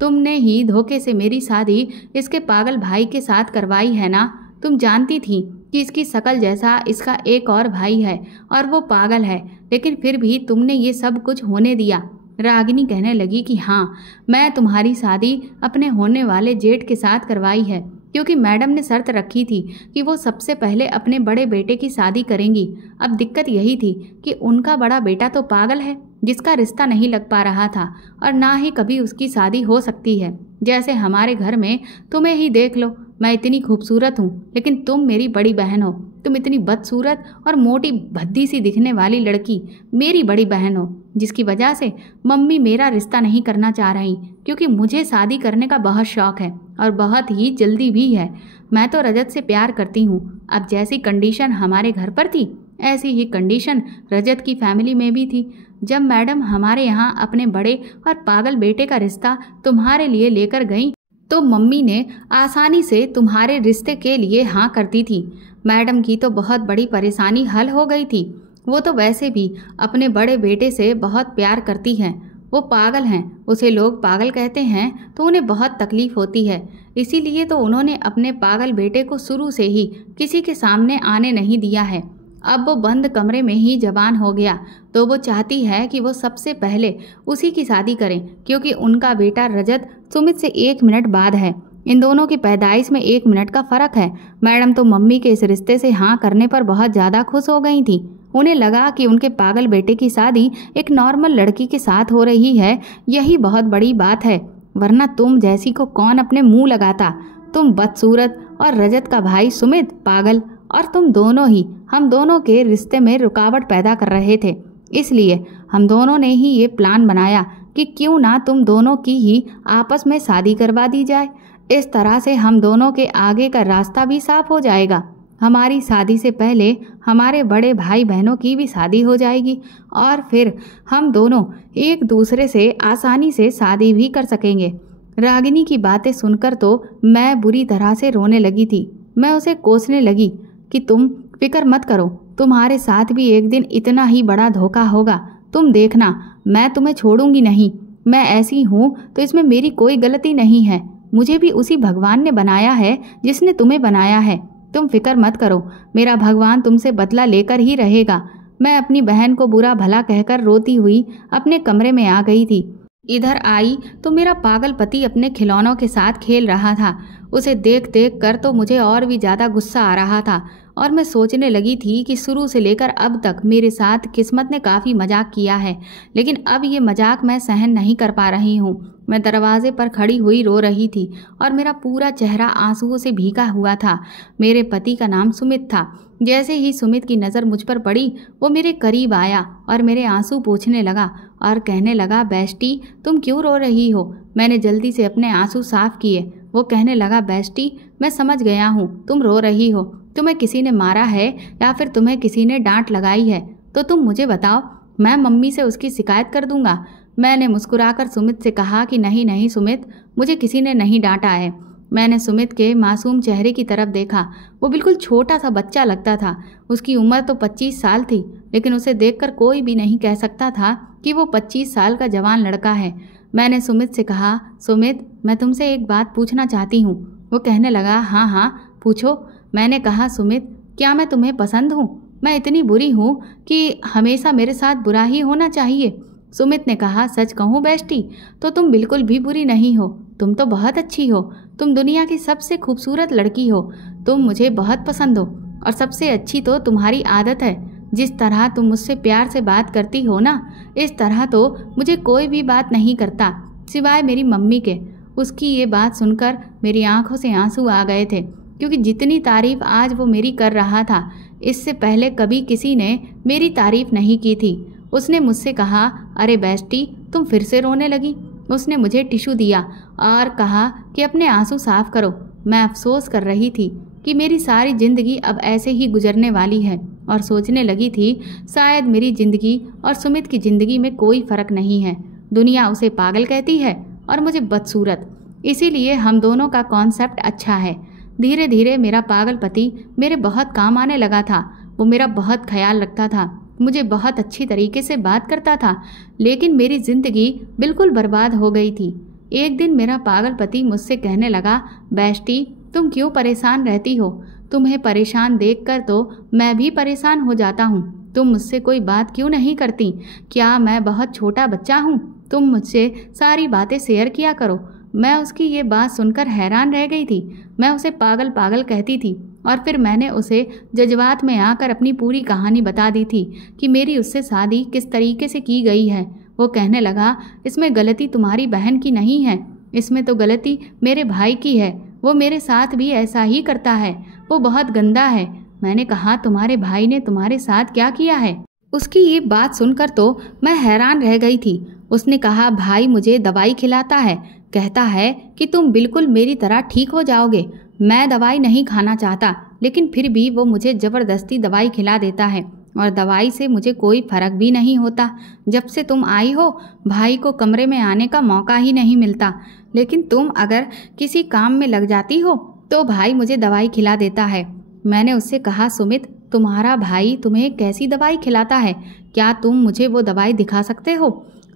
तुमने ही धोखे से मेरी शादी इसके पागल भाई के साथ करवाई है ना? तुम जानती थी कि इसकी शकल जैसा इसका एक और भाई है और वो पागल है, लेकिन फिर भी तुमने ये सब कुछ होने दिया। रागिनी कहने लगी कि हाँ, मैं तुम्हारी शादी अपने होने वाले जेठ के साथ करवाई है, क्योंकि मैडम ने शर्त रखी थी कि वो सबसे पहले अपने बड़े बेटे की शादी करेंगी। अब दिक्कत यही थी कि उनका बड़ा बेटा तो पागल है, जिसका रिश्ता नहीं लग पा रहा था और ना ही कभी उसकी शादी हो सकती है। जैसे हमारे घर में तुम्हें ही देख लो, मैं इतनी खूबसूरत हूँ, लेकिन तुम मेरी बड़ी बहन हो। तुम इतनी बदसूरत और मोटी भद्दी सी दिखने वाली लड़की मेरी बड़ी बहन हो, जिसकी वजह से मम्मी मेरा रिश्ता नहीं करना चाह रही, क्योंकि मुझे शादी करने का बहुत शौक है और बहुत ही जल्दी भी है। मैं तो रजत से प्यार करती हूँ। अब जैसी कंडीशन हमारे घर पर थी, ऐसी ही कंडीशन रजत की फैमिली में भी थी। जब मैडम हमारे यहाँ अपने बड़े और पागल बेटे का रिश्ता तुम्हारे लिए लेकर गई, तो मम्मी ने आसानी से तुम्हारे रिश्ते के लिए हाँ करती थी। मैडम की तो बहुत बड़ी परेशानी हल हो गई थी। वो तो वैसे भी अपने बड़े बेटे से बहुत प्यार करती हैं। वो पागल हैं, उसे लोग पागल कहते हैं तो उन्हें बहुत तकलीफ होती है। इसीलिए तो उन्होंने अपने पागल बेटे को शुरू से ही किसी के सामने आने नहीं दिया है। अब वो बंद कमरे में ही जवान हो गया, तो वो चाहती है कि वो सबसे पहले उसी की शादी करें, क्योंकि उनका बेटा रजत सुमित से 1 मिनट बाद है। इन दोनों की पैदाइश में 1 मिनट का फ़र्क है। मैडम तो मम्मी के इस रिश्ते से हाँ करने पर बहुत ज़्यादा खुश हो गई थी। उन्हें लगा कि उनके पागल बेटे की शादी एक नॉर्मल लड़की के साथ हो रही है, यही बहुत बड़ी बात है। वरना तुम जैसी को कौन अपने मुंह लगाता? तुम बदसूरत और रजत का भाई सुमित पागल, और तुम दोनों ही हम दोनों के रिश्ते में रुकावट पैदा कर रहे थे। इसलिए हम दोनों ने ही ये प्लान बनाया कि क्यों ना तुम दोनों की ही आपस में शादी करवा दी जाए। इस तरह से हम दोनों के आगे का रास्ता भी साफ हो जाएगा। हमारी शादी से पहले हमारे बड़े भाई बहनों की भी शादी हो जाएगी और फिर हम दोनों एक दूसरे से आसानी से शादी भी कर सकेंगे। रागिनी की बातें सुनकर तो मैं बुरी तरह से रोने लगी थी। मैं उसे कोसने लगी कि तुम फिक्र मत करो, तुम्हारे साथ भी एक दिन इतना ही बड़ा धोखा होगा। तुम देखना, मैं तुम्हें छोड़ूंगी नहीं। मैं ऐसी हूँ तो इसमें मेरी कोई गलती नहीं है। मुझे भी उसी भगवान ने बनाया है जिसने तुम्हें बनाया है। तुम फिक्र मत करो, मेरा भगवान तुमसे बदला लेकर ही रहेगा। मैं अपनी बहन को बुरा भला कहकर रोती हुई अपने कमरे में आ गई थी। इधर आई तो मेरा पागल पति अपने खिलौनों के साथ खेल रहा था। उसे देख देख कर तो मुझे और भी ज़्यादा गुस्सा आ रहा था और मैं सोचने लगी थी कि शुरू से लेकर अब तक मेरे साथ किस्मत ने काफ़ी मजाक किया है, लेकिन अब ये मजाक मैं सहन नहीं कर पा रही हूँ। मैं दरवाजे पर खड़ी हुई रो रही थी और मेरा पूरा चेहरा आंसुओं से भीगा हुआ था। मेरे पति का नाम सुमित था। जैसे ही सुमित की नज़र मुझ पर पड़ी, वो मेरे करीब आया और मेरे आंसू पोंछने लगा और कहने लगा, बेस्टी तुम क्यों रो रही हो? मैंने जल्दी से अपने आंसू साफ किए। वो कहने लगा, बेस्टी मैं समझ गया हूँ तुम रो रही हो। तुम्हें किसी ने मारा है या फिर तुम्हें किसी ने डांट लगाई है तो तुम मुझे बताओ, मैं मम्मी से उसकी शिकायत कर दूंगा। मैंने मुस्कुराकर सुमित से कहा कि नहीं नहीं सुमित, मुझे किसी ने नहीं डांटा है। मैंने सुमित के मासूम चेहरे की तरफ देखा। वो बिल्कुल छोटा सा बच्चा लगता था। उसकी उम्र तो 25 साल थी, लेकिन उसे देखकर कोई भी नहीं कह सकता था कि वो 25 साल का जवान लड़का है। मैंने सुमित से कहा, सुमित मैं तुमसे एक बात पूछना चाहती हूँ। वो कहने लगा, हाँ हाँ पूछो। मैंने कहा, सुमित क्या मैं तुम्हें पसंद हूँ? मैं इतनी बुरी हूँ कि हमेशा मेरे साथ बुरा ही होना चाहिए? सुमित ने कहा, सच कहूँ बेस्टी तो तुम बिल्कुल भी बुरी नहीं हो। तुम तो बहुत अच्छी हो। तुम दुनिया की सबसे खूबसूरत लड़की हो। तुम मुझे बहुत पसंद हो और सबसे अच्छी तो तुम्हारी आदत है। जिस तरह तुम मुझसे प्यार से बात करती हो ना, इस तरह तो मुझे कोई भी बात नहीं करता सिवाय मेरी मम्मी के। उसकी ये बात सुनकर मेरी आंखों से आंसू आ गए थे, क्योंकि जितनी तारीफ आज वो मेरी कर रहा था, इससे पहले कभी किसी ने मेरी तारीफ नहीं की थी। उसने मुझसे कहा, अरे बेस्टी तुम फिर से रोने लगी। उसने मुझे टिश्यू दिया और कहा कि अपने आंसू साफ करो। मैं अफसोस कर रही थी कि मेरी सारी ज़िंदगी अब ऐसे ही गुजरने वाली है और सोचने लगी थी शायद मेरी ज़िंदगी और सुमित की ज़िंदगी में कोई फ़र्क नहीं है। दुनिया उसे पागल कहती है और मुझे बदसूरत, इसीलिए हम दोनों का कॉन्सेप्ट अच्छा है। धीरे धीरे मेरा पागल पति मेरे बहुत काम आने लगा था। वो मेरा बहुत ख्याल रखता था, मुझे बहुत अच्छी तरीके से बात करता था, लेकिन मेरी ज़िंदगी बिल्कुल बर्बाद हो गई थी। एक दिन मेरा पागल पति मुझसे कहने लगा, बेस्टी तुम क्यों परेशान रहती हो? तुम्हें परेशान देखकर तो मैं भी परेशान हो जाता हूँ। तुम मुझसे कोई बात क्यों नहीं करती? क्या मैं बहुत छोटा बच्चा हूँ? तुम मुझसे सारी बातें शेयर किया करो। मैं उसकी ये बात सुनकर हैरान रह गई थी। मैं उसे पागल पागल कहती थी और फिर मैंने उसे जज्बात में आकर अपनी पूरी कहानी बता दी थी कि मेरी उससे शादी किस तरीके से की गई है। वो कहने लगा, इसमें गलती तुम्हारी बहन की नहीं है, इसमें तो गलती मेरे भाई की है। वो मेरे साथ भी ऐसा ही करता है, वो बहुत गंदा है। मैंने कहा, तुम्हारे भाई ने तुम्हारे साथ क्या किया है? उसकी ये बात सुनकर तो मैं हैरान रह गई थी। उसने कहा, भाई मुझे दवाई खिलाता है, कहता है कि तुम बिल्कुल मेरी तरह ठीक हो जाओगे। मैं दवाई नहीं खाना चाहता, लेकिन फिर भी वो मुझे ज़बरदस्ती दवाई खिला देता है और दवाई से मुझे कोई फ़र्क भी नहीं होता। जब से तुम आई हो भाई को कमरे में आने का मौका ही नहीं मिलता, लेकिन तुम अगर किसी काम में लग जाती हो तो भाई मुझे दवाई खिला देता है। मैंने उससे कहा, सुमित तुम्हारा भाई तुम्हें कैसी दवाई खिलाता है? क्या तुम मुझे वो दवाई दिखा सकते हो?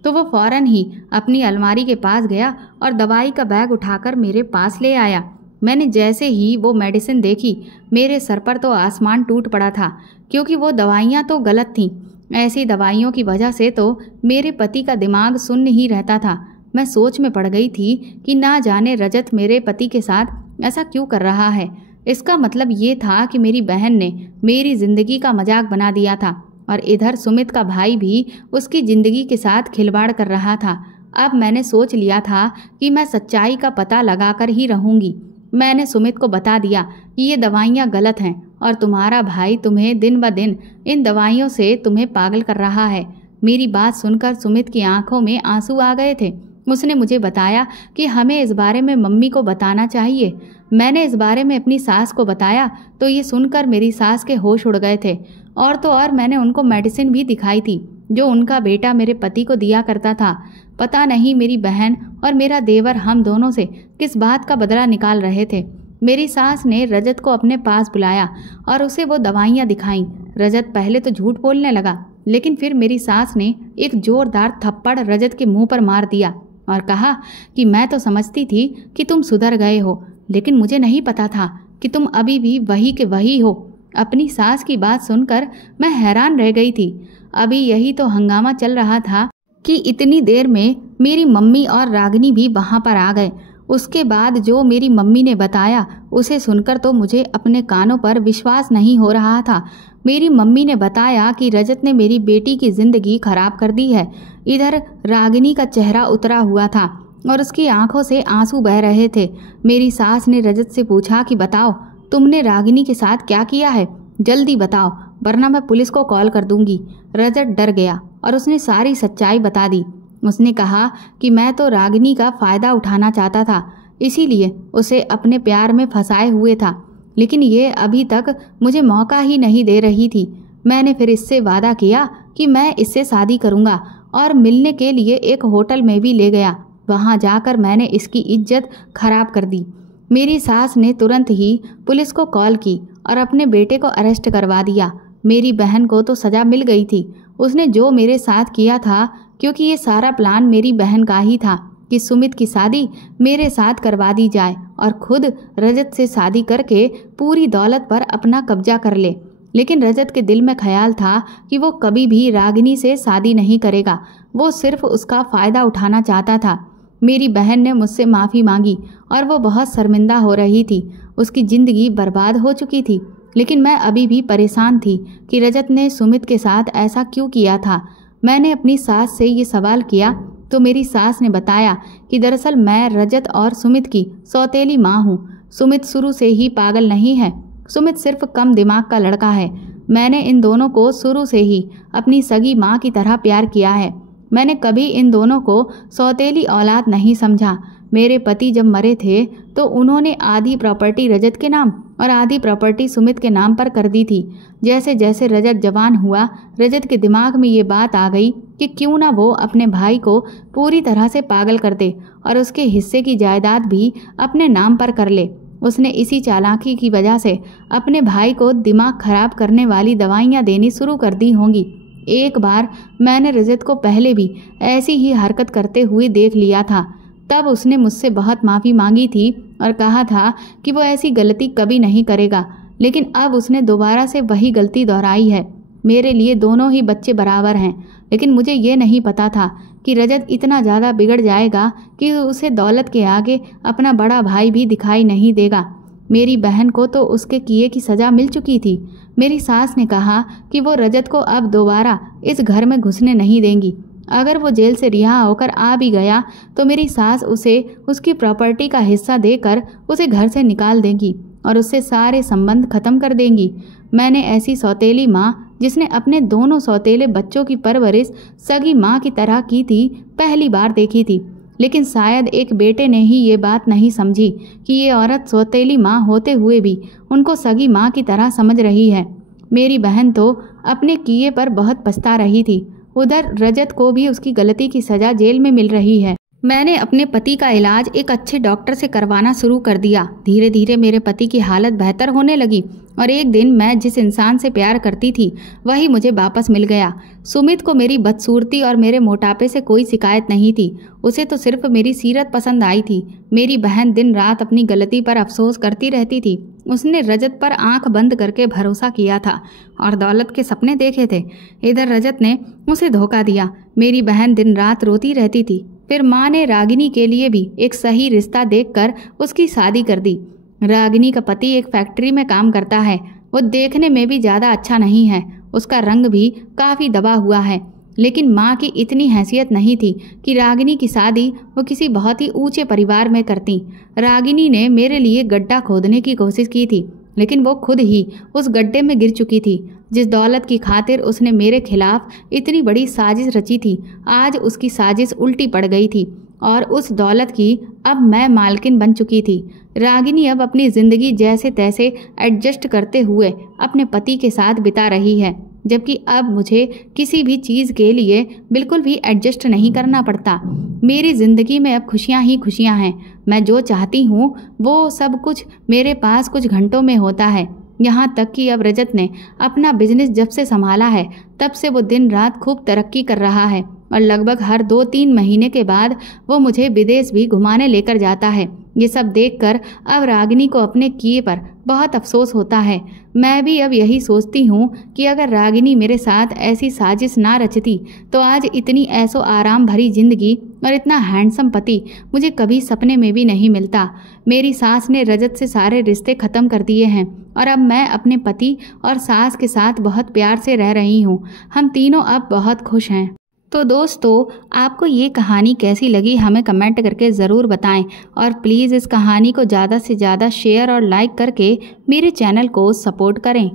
तो वो फ़ौरन ही अपनी अलमारी के पास गया और दवाई का बैग उठाकर मेरे पास ले आया। मैंने जैसे ही वो मेडिसिन देखी, मेरे सर पर तो आसमान टूट पड़ा था, क्योंकि वो दवाइयाँ तो गलत थीं। ऐसी दवाइयों की वजह से तो मेरे पति का दिमाग सुन्न ही रहता था। मैं सोच में पड़ गई थी कि ना जाने रजत मेरे पति के साथ ऐसा क्यों कर रहा है। इसका मतलब ये था कि मेरी बहन ने मेरी ज़िंदगी का मजाक बना दिया था और इधर सुमित का भाई भी उसकी ज़िंदगी के साथ खिलवाड़ कर रहा था। अब मैंने सोच लिया था कि मैं सच्चाई का पता लगाकर ही रहूँगी। मैंने सुमित को बता दिया कि ये दवाइयाँ गलत हैं और तुम्हारा भाई तुम्हें दिन ब दिन इन दवाइयों से तुम्हें पागल कर रहा है। मेरी बात सुनकर सुमित की आंखों में आंसू आ गए थे। उसने मुझे बताया कि हमें इस बारे में मम्मी को बताना चाहिए। मैंने इस बारे में अपनी सास को बताया तो ये सुनकर मेरी सास के होश उड़ गए थे। और तो और मैंने उनको मेडिसिन भी दिखाई थी जो उनका बेटा मेरे पति को दिया करता था। पता नहीं मेरी बहन और मेरा देवर हम दोनों से किस बात का बदला निकाल रहे थे। मेरी सास ने रजत को अपने पास बुलाया और उसे वो दवाइयाँ दिखाईं। रजत पहले तो झूठ बोलने लगा, लेकिन फिर मेरी सास ने एक जोरदार थप्पड़ रजत के मुंह पर मार दिया और कहा कि मैं तो समझती थी कि तुम सुधर गए हो, लेकिन मुझे नहीं पता था कि तुम अभी भी वही के वही हो। अपनी सास की बात सुनकर मैं हैरान रह गई थी। अभी यही तो हंगामा चल रहा था कि इतनी देर में मेरी मम्मी और रागिनी भी वहाँ पर आ गए। उसके बाद जो मेरी मम्मी ने बताया उसे सुनकर तो मुझे अपने कानों पर विश्वास नहीं हो रहा था। मेरी मम्मी ने बताया कि रजत ने मेरी बेटी की ज़िंदगी खराब कर दी है। इधर रागिनी का चेहरा उतरा हुआ था और उसकी आंखों से आंसू बह रहे थे। मेरी सास ने रजत से पूछा कि बताओ तुमने रागिनी के साथ क्या किया है, जल्दी बताओ वरना मैं पुलिस को कॉल कर दूंगी। रजत डर गया और उसने सारी सच्चाई बता दी। उसने कहा कि मैं तो रागिनी का फ़ायदा उठाना चाहता था, इसीलिए उसे अपने प्यार में फंसाए हुए था, लेकिन ये अभी तक मुझे मौका ही नहीं दे रही थी। मैंने फिर इससे वादा किया कि मैं इससे शादी करूँगा और मिलने के लिए एक होटल में भी ले गया। वहाँ जाकर मैंने इसकी इज्जत खराब कर दी। मेरी सास ने तुरंत ही पुलिस को कॉल की और अपने बेटे को अरेस्ट करवा दिया। मेरी बहन को तो सज़ा मिल गई थी। उसने जो मेरे साथ किया था, क्योंकि ये सारा प्लान मेरी बहन का ही था कि सुमित की शादी मेरे साथ करवा दी जाए और खुद रजत से शादी करके पूरी दौलत पर अपना कब्जा कर ले। लेकिन रजत के दिल में ख्याल था कि वो कभी भी रागिनी से शादी नहीं करेगा, वो सिर्फ उसका फ़ायदा उठाना चाहता था। मेरी बहन ने मुझसे माफ़ी मांगी और वो बहुत शर्मिंदा हो रही थी। उसकी ज़िंदगी बर्बाद हो चुकी थी, लेकिन मैं अभी भी परेशान थी कि रजत ने सुमित के साथ ऐसा क्यों किया था। मैंने अपनी सास से ये सवाल किया तो मेरी सास ने बताया कि दरअसल मैं रजत और सुमित की सौतेली माँ हूँ। सुमित शुरू से ही पागल नहीं है, सुमित सिर्फ कम दिमाग का लड़का है। मैंने इन दोनों को शुरू से ही अपनी सगी माँ की तरह प्यार किया है। मैंने कभी इन दोनों को सौतेली औलाद नहीं समझा। मेरे पति जब मरे थे तो उन्होंने आधी प्रॉपर्टी रजत के नाम और आधी प्रॉपर्टी सुमित के नाम पर कर दी थी। जैसे जैसे रजत जवान हुआ, रजत के दिमाग में ये बात आ गई कि क्यों ना वो अपने भाई को पूरी तरह से पागल कर दे और उसके हिस्से की जायदाद भी अपने नाम पर कर ले। उसने इसी चालाकी की वजह से अपने भाई को दिमाग खराब करने वाली दवाइयाँ देनी शुरू कर दी होंगी। एक बार मैंने रजत को पहले भी ऐसी ही हरकत करते हुए देख लिया था। तब उसने मुझसे बहुत माफ़ी मांगी थी और कहा था कि वो ऐसी गलती कभी नहीं करेगा, लेकिन अब उसने दोबारा से वही गलती दोहराई है। मेरे लिए दोनों ही बच्चे बराबर हैं, लेकिन मुझे ये नहीं पता था कि रजत इतना ज़्यादा बिगड़ जाएगा कि उसे दौलत के आगे अपना बड़ा भाई भी दिखाई नहीं देगा। मेरी बहन को तो उसके किए की सज़ा मिल चुकी थी। मेरी सास ने कहा कि वो रजत को अब दोबारा इस घर में घुसने नहीं देंगी। अगर वो जेल से रिहा होकर आ भी गया तो मेरी सास उसे उसकी प्रॉपर्टी का हिस्सा देकर उसे घर से निकाल देंगी और उससे सारे संबंध खत्म कर देंगी। मैंने ऐसी सौतेली माँ जिसने अपने दोनों सौतेले बच्चों की परवरिश सगी माँ की तरह की थी, पहली बार देखी थी। लेकिन शायद एक बेटे ने ही ये बात नहीं समझी कि ये औरत सौतेली माँ होते हुए भी उनको सगी माँ की तरह समझ रही है। मेरी बहन तो अपने किए पर बहुत पछता रही थी। उधर रजत को भी उसकी गलती की सज़ा जेल में मिल रही है। मैंने अपने पति का इलाज एक अच्छे डॉक्टर से करवाना शुरू कर दिया। धीरे धीरे मेरे पति की हालत बेहतर होने लगी और एक दिन मैं जिस इंसान से प्यार करती थी वही मुझे वापस मिल गया। सुमित को मेरी बदसूरती और मेरे मोटापे से कोई शिकायत नहीं थी, उसे तो सिर्फ मेरी सीरत पसंद आई थी। मेरी बहन दिन रात अपनी गलती पर अफसोस करती रहती थी। उसने रजत पर आंख बंद करके भरोसा किया था और दौलत के सपने देखे थे। इधर रजत ने उसे धोखा दिया। मेरी बहन दिन रात रोती रहती थी। फिर माँ ने रागिनी के लिए भी एक सही रिश्ता देखकर उसकी शादी कर दी। रागिनी का पति एक फैक्ट्री में काम करता है। वो देखने में भी ज़्यादा अच्छा नहीं है, उसका रंग भी काफ़ी दबा हुआ है। लेकिन माँ की इतनी हैसियत नहीं थी कि रागिनी की शादी वो किसी बहुत ही ऊंचे परिवार में करती। रागिनी ने मेरे लिए गड्ढा खोदने की कोशिश की थी, लेकिन वो खुद ही उस गड्ढे में गिर चुकी थी। जिस दौलत की खातिर उसने मेरे खिलाफ इतनी बड़ी साजिश रची थी, आज उसकी साजिश उल्टी पड़ गई थी और उस दौलत की अब मैं मालकिन बन चुकी थी। रागिनी अब अपनी ज़िंदगी जैसे तैसे एडजस्ट करते हुए अपने पति के साथ बिता रही है, जबकि अब मुझे किसी भी चीज़ के लिए बिल्कुल भी एडजस्ट नहीं करना पड़ता। मेरी ज़िंदगी में अब खुशियाँ ही खुशियाँ हैं। मैं जो चाहती हूँ वो सब कुछ मेरे पास कुछ घंटों में होता है। यहाँ तक कि अब रजत ने अपना बिजनेस जब से संभाला है तब से वो दिन रात खूब तरक्की कर रहा है और लगभग हर 2-3 महीने के बाद वो मुझे विदेश भी घुमाने लेकर जाता है। ये सब देखकर अब रागिनी को अपने किए पर बहुत अफसोस होता है। मैं भी अब यही सोचती हूँ कि अगर रागिनी मेरे साथ ऐसी साजिश ना रचती तो आज इतनी ऐसो आराम भरी जिंदगी और इतना हैंडसम पति मुझे कभी सपने में भी नहीं मिलता। मेरी सास ने रजत से सारे रिश्ते ख़त्म कर दिए हैं और अब मैं अपने पति और सास के साथ बहुत प्यार से रह रही हूँ। हम तीनों अब बहुत खुश हैं। तो दोस्तों, आपको ये कहानी कैसी लगी हमें कमेंट करके ज़रूर बताएं और प्लीज़ इस कहानी को ज़्यादा से ज़्यादा शेयर और लाइक करके मेरे चैनल को सपोर्ट करें।